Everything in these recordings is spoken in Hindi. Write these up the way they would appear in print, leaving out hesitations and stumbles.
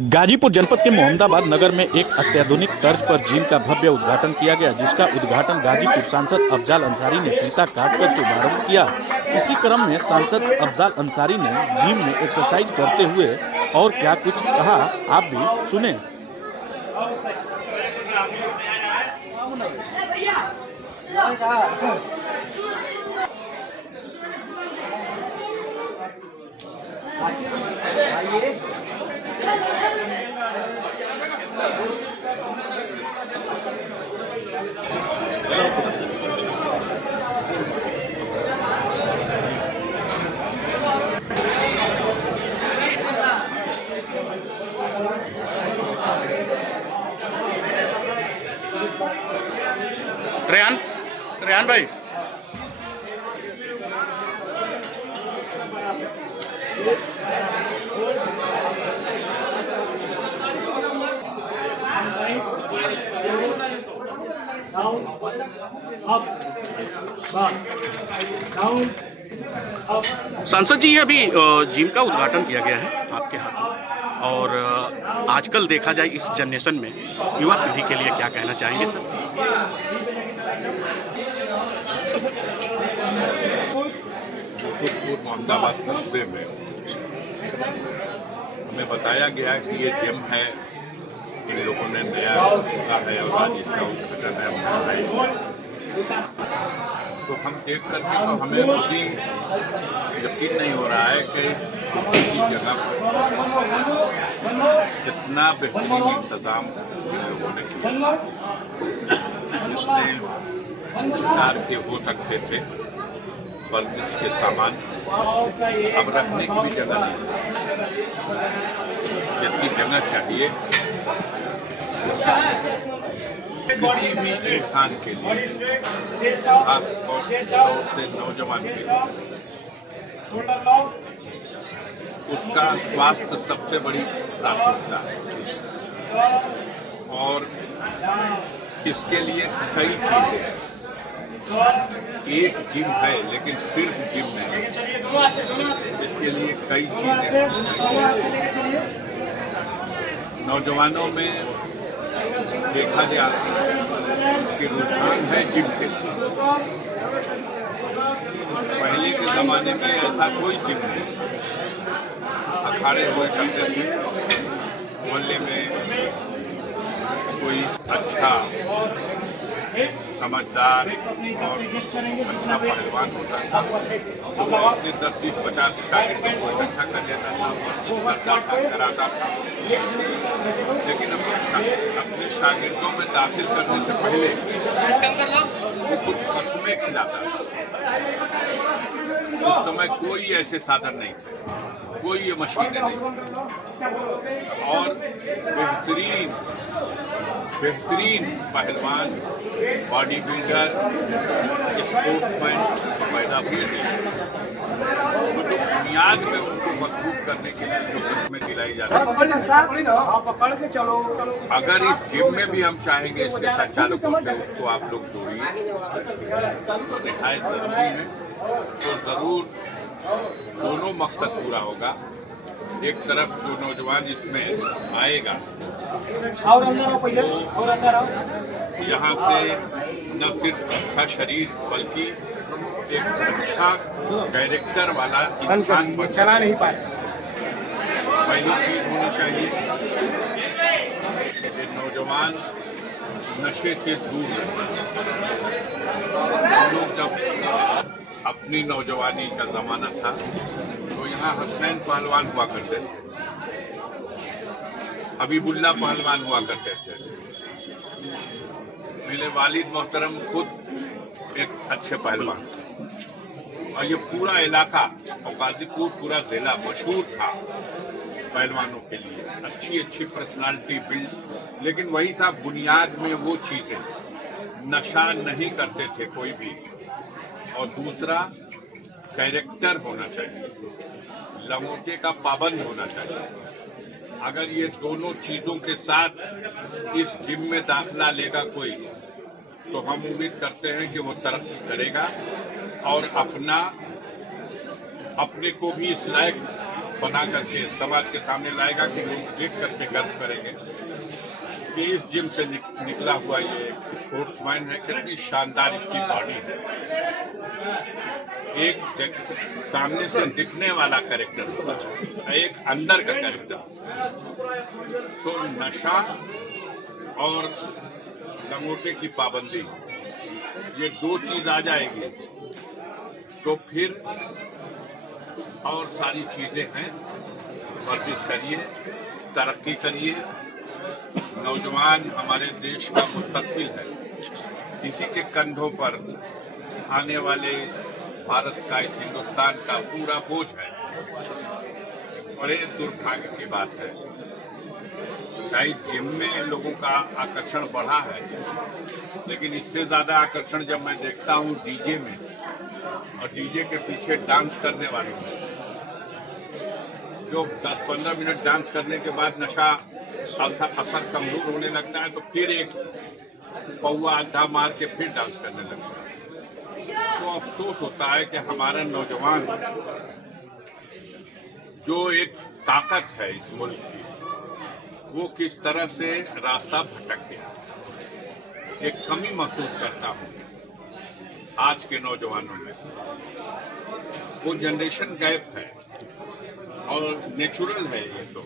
गाजीपुर जनपद के मोहम्मदाबाद नगर में एक अत्याधुनिक तर्ज पर जिम का भव्य उद्घाटन किया गया, जिसका उद्घाटन गाजीपुर सांसद अफजाल अंसारी ने फीता काटकर शुभारंभ किया। इसी क्रम में सांसद अफजाल अंसारी ने जिम में एक्सरसाइज करते हुए और क्या कुछ कहा, आप भी सुने। रेहान रेहान भाई, सांसद जी अभी जिम का उद्घाटन किया गया है आपके हाथ, और आजकल देखा जाए इस जनरेशन में युवा पीढ़ी के लिए क्या कहना चाहेंगे सर? मोहम्मदाबाद कस्बे में हमें बताया गया कि ये जिम है, इन लोगों ने नया खोला है और आज इसका उद्घाटन है। तो हम देख करके तो हमें भी यकीन नहीं हो रहा है कि इस जगह पर कितना बेहतरीन इंतजाम इन लोगों ने किया, जितने प्रकार के हो सकते थे वर्जिश के सामान अब रखने की भी जगह नहीं, जितनी जगह चाहिए किसी भी इंसान के लिए, खास तौर से नौजवान के लिए उसका स्वास्थ्य सबसे बड़ी प्राथमिकता है। और इसके लिए कई चीजें हैं, एक जिम है लेकिन सिर्फ जिम नहीं, इसके लिए कई चीजें। नौजवानों में देखा गया कि रुझान है जिम के लिए। पहले के जमाने में ऐसा कोई जिम नहीं, अखाड़े हुए करते थे, मोहल्ले में कोई अच्छा समझदार और अच्छा पहलवान होता था तो वो अपने 10-20-50 शागिर्दों को इकट्ठा कर लेता था, करता था, कराता था। लेकिन अपने शागिर्दों में दाखिल करने से पहले वो कुछ कसमें खिलाता था। उस समय कोई ऐसे साधन नहीं थे, कोई ये मशीनें नहीं थी, और बेहतरीन पहलवान, बॉडी बिल्डर, स्पोर्ट्समैन पैदा हुए थे। तो बुनियाद में उनको मजबूत करने के लिए जो किस्में दिलाई जाती है, अगर इस जिम में भी हम चाहेंगे इसके संचालकों से उसको आप लोग जोड़िए, तो निहायत जरूरी है। तो जरूर दोनों मकसद पूरा होगा। एक तरफ जो नौजवान इसमें आएगा यहाँ से न सिर्फ अच्छा शरीर बल्कि एक अच्छा कैरेक्टर वाला इंसान चला नहीं पाए। पहली चीज होनी चाहिए कि नौजवान नशे से दूर रहे। हम लोग जब अपनी नौजवानी का जमाना था तो यहाँ हसनैन पहलवान हुआ करते थे, हबीबुल्ला पहलवान हुआ करते थे, मेरे वालिद मोहतरम खुद एक अच्छे पहलवान थे, और ये पूरा इलाका और गाजीपुर पूरा जिला मशहूर था पहलवानों के लिए, अच्छी पर्सनालिटी बिल्ड। लेकिन वही था बुनियाद में वो चीजें, नशा नहीं करते थे कोई भी, और दूसरा कैरेक्टर होना चाहिए, लंगोटे का पाबंद होना चाहिए। अगर ये दोनों चीजों के साथ इस जिम में दाखिला लेगा कोई, तो हम उम्मीद करते हैं कि वो तरक्की करेगा और अपने को भी इस लायक बना करके समाज के सामने लाएगा कि लोग देख करके गर्व करेंगे कि इस जिम से निकला हुआ ये स्पोर्ट्समैन है, कितनी शानदार इसकी बॉडी है। एक सामने से दिखने वाला कैरेक्टर, एक अंदर का कैरेक्टर। तो नशा और लंगोटे की पाबंदी, ये दो चीज आ जाएगी तो फिर और सारी चीजें हैं। वर्जिश करिए, तरक्की करिए। नौजवान हमारे देश का मुस्तकबिल है, इसी के कंधों पर आने वाले इस भारत का, इस हिंदुस्तान का पूरा बोझ है। बड़े दुर्भाग्य की बात है, चाहे जिम में लोगों का आकर्षण बढ़ा है, लेकिन इससे ज्यादा आकर्षण जब मैं देखता हूँ डीजे में, और डीजे के पीछे डांस करने वालों में, जो 10-15 मिनट डांस करने के बाद नशा असर कमजोर होने लगता है, तो फिर एक पौवा आधा मार के फिर डांस करने लगता है। तो अफसोस होता है कि हमारा नौजवान, जो एक ताकत है इस मुल्क की, वो किस तरह से रास्ता भटक गया। एक कमी महसूस करता हूँ आज के नौजवानों में। वो जनरेशन गैप है और नेचुरल है ये। तो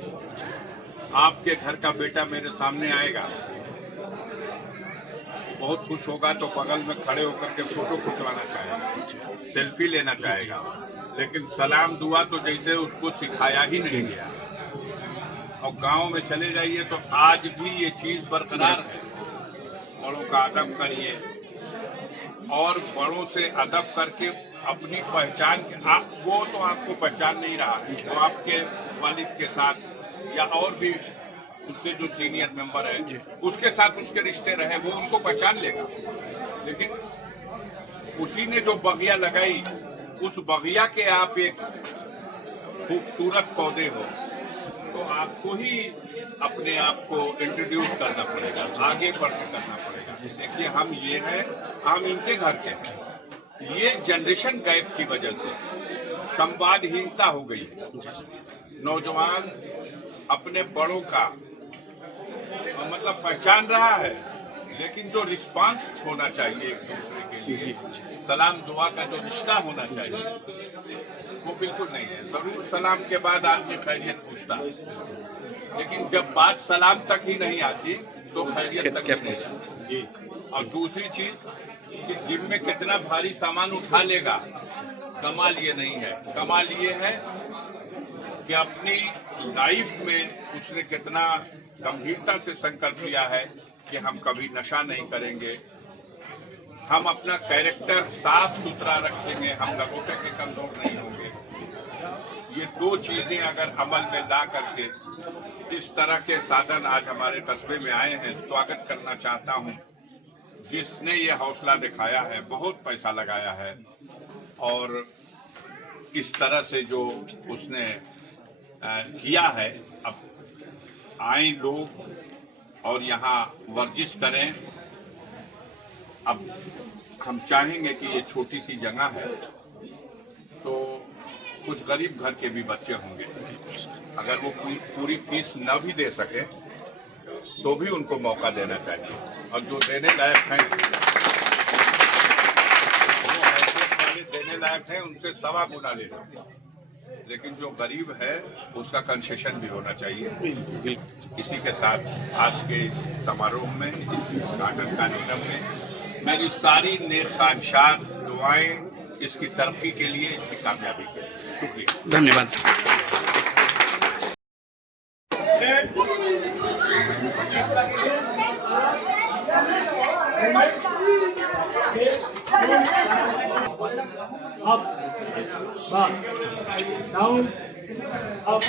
आपके घर का बेटा मेरे सामने आएगा, बहुत खुश होगा तो बगल में खड़े होकर के फोटो खिंचवाना चाहेगा, सेल्फी लेना चाहेगा, लेकिन सलाम दुआ तो जैसे उसको सिखाया ही नहीं गया। और गांव में चले जाइए तो आज भी ये चीज बरकरार है। बड़ों का अदब करिए, और बड़ों से अदब करके अपनी पहचान के, वो तो आपको पहचान नहीं रहा, तो आपके वालिद के साथ या और भी उससे जो सीनियर मेंबर है उसके साथ उसके रिश्ते रहे, वो उनको पहचान लेगा। लेकिन उसी ने जो बगिया लगाई, उस बगिया के आप एक खूबसूरत पौधे हो, तो आपको ही अपने आप को इंट्रोड्यूस करना पड़ेगा, आगे बढ़ के करना पड़ेगा। देखिए हम ये हैं, हम इनके घर के हैं। ये जनरेशन गैप की वजह से संवादहीनता हो गई है। नौजवान अपने बड़ों का मतलब पहचान रहा है, लेकिन जो रिस्पांस होना चाहिए एक दूसरे के लिए, सलाम दुआ का जो रिश्ता होना चाहिए, वो बिल्कुल नहीं है। जरूर सलाम के बाद आदमी खैरियत पूछता है, लेकिन जब बात सलाम तक ही नहीं आती तो खैरियत तक ही नहीं आती। और दूसरी चीज कि जिम में कितना भारी सामान उठा लेगा, कमाल ये नहीं है। कमाल ये है कि अपनी लाइफ में उसने कितना गंभीरता से संकल्प लिया है कि हम कभी नशा नहीं करेंगे, हम अपना कैरेक्टर साफ सुथरा रखेंगे, हम लंगोटे के कमजोर नहीं होंगे। ये दो चीजें अगर अमल में ला करके इस तरह के साधन आज हमारे कस्बे में आए हैं, स्वागत करना चाहता हूँ। जिसने ये हौसला दिखाया है, बहुत पैसा लगाया है, और इस तरह से जो उसने किया है, अब आए लोग और यहाँ वर्जिश करें। अब हम चाहेंगे कि ये छोटी सी जगह है, तो कुछ गरीब घर के भी बच्चे होंगे, अगर वो पूरी फीस न भी दे सके तो भी उनको मौका देना चाहिए। और जो देने लायक हैं, वो हैसियत वाले देने लायक हैं, उनसे 1.25 गुना लेना। लेकिन जो गरीब है उसका कंसेशन भी होना चाहिए। इसी के साथ आज के इस समारोह में, इस उद्घाटन कार्यक्रम में मेरी सारी नेक ख्वाहिशात, दुआएं इसकी तरक्की के लिए, इसकी कामयाबी के लिए। शुक्रिया, धन्यवाद। Up, back, down, up,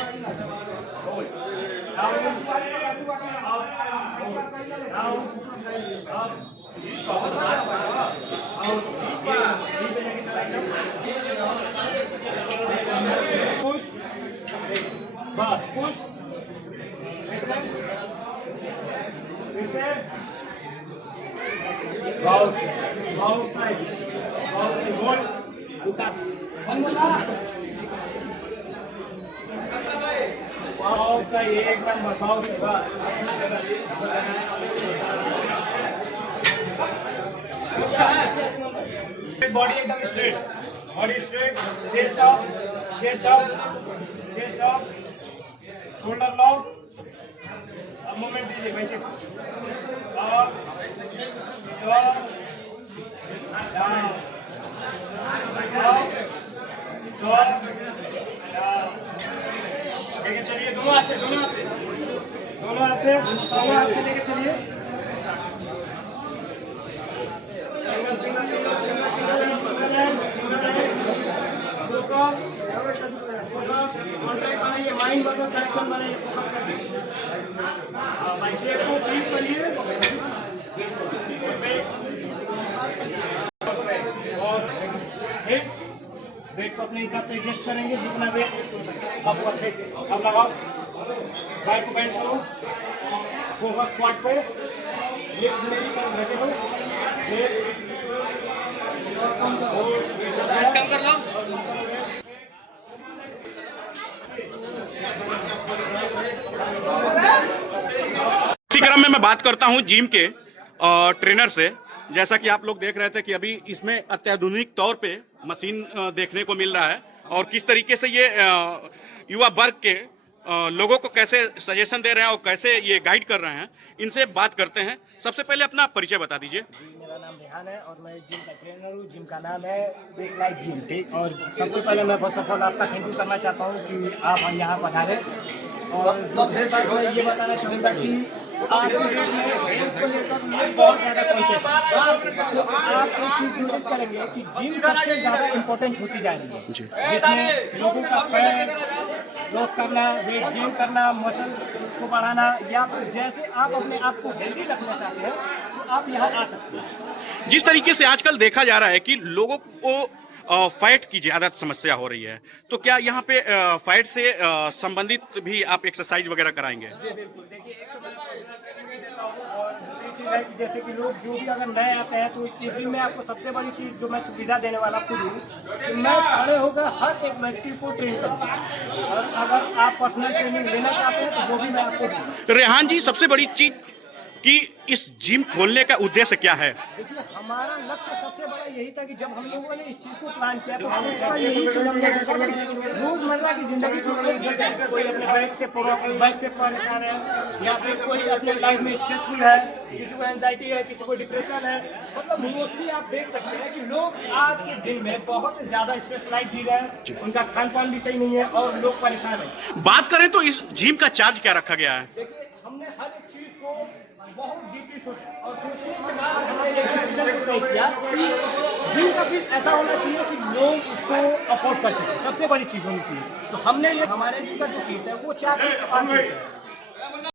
push, back, push, bounce, bounce side, hold, look up, one more. बहुत सही, एक नंबर, बहुत सही, बस। बॉडी एकदम straight, body straight, chest up, chest up, chest up, shoulder lock. अब मूवमेंट दीजिए वैसे, up, down, down, up, down. लेके चलिए दोनों हाथ से, दोनों हाथ से, दोनों हाथ से, दोनों हाथ से लेके चलिए। Single single single single single single hand, single hand, focus, focus, contract बनाइए, माइंड मसल कनेक्शन बनाइए, फोकस करिए। बाइसेप को फ्लिप करिए, और वेट को अपने हिसाब से एडजस्ट करेंगे, जितना वेट अब परफेक्ट। अब लगाओ, बैक को बेंड करो, फोकस स्क्वाट पे, लिफ्ट मेरी तरफ रखे हो, कम कर लो। इसी क्रम में मैं बात करता हूं जिम के ट्रेनर से। जैसा कि आप लोग देख रहे थे कि अभी इसमें अत्याधुनिक तौर पे मशीन देखने को मिल रहा है और किस तरीके से ये युवा वर्ग के लोगों को कैसे सजेशन दे रहे हैं और कैसे ये गाइड कर रहे हैं, इनसे बात करते हैं। सबसे पहले अपना परिचय बता दीजिए। जी, मेरा नाम रेहान है और मैं जिम का ट्रेनर हूँ। जिम का नाम है फेक लाइफ जिम, ठीक। और सबसे पहले मैं फर्स्ट ऑफ ऑल आपका थैंक यू करना चाहता हूँ कि आप यहाँ पधारे। और सबसे बात मैं ये बताना चाहूँगा कि आज के डेट में हेल्थ को लेकर लोग बहुत ज़्यादा कॉन्शियस हैं। तो आप एक चीज़ नोटिस करेंगे कि जिम सबसे ज़्यादा इम्पोर्टेंट होती जा रही है, जिसमें लोगों का फैट लॉस करना, वेट गेन करना, मसल को बढ़ाना, या फिर जैसे आप अपने आप को हेल्दी रखना चाहते हैं तो आप यहाँ आ सकते हैं। जिस तरीके से आजकल देखा जा रहा है कि लोगों को फैट की ज्यादा समस्या हो रही है, तो क्या यहाँ पे फैट से संबंधित भी आप एक्सरसाइज वगैरह कराएंगे? जी बिल्कुल। देखिए, एक तो मैं पर्सनल ट्रेनिंग भी देता हूँ और दूसरी चीज़ है कि जैसे कि लोग जो भी अगर नए आते हैं तो इस जिम में आपको सबसे बड़ी चीज़ जो मैं सुविधा देने वाला खुद हूँ कि मैं खड़े होकर हर एक व्यक्ति को ट्रेन करता हूँ। और अगर आप पर्सनल ट्रेनिंग लेना चाहते हैं तो वो भी मैं आपको दूँ। रेहान जी, सबसे बड़ी चीज कि इस जिम खोलने का उद्देश्य क्या है? देखिए, हमारा लक्ष्य सबसे बड़ा यही था कि जब हम लोगों ने इस चीज़ को प्लान किया तो सोचता यही चीज़ हम लोगों को रोजमर्रा की जिंदगी जो लोग जैसे कोई अपने बाइक से परेशान है, या फिर कोई अपने लाइफ में स्ट्रेसफुल है, किसी को एंजाइटी है, किसी को डिप्रेशन है। मतलब मोस्टली आप देख सकते हैं कि लोग आज के दिन में बहुत ज़्यादा स्ट्रेस लाइफ जी रहे हैं, उनका खान पान भी सही नहीं है और लोग परेशान हैं। बात करें तो इस जिम का चार्ज क्या रखा गया है? देखिए, हमने हर एक चीज़ को बहुत डीपली सोचा और सोचने के बाद हमने एक डिसीजन को तय किया कि जिम का फीस ऐसा होना चाहिए कि लोग इसको अफोर्ड कर सकें, सबसे बड़ी चीज़ होनी चाहिए। तो हमने ये हमारे जिम का जो फीस है वो 4 से 5 है।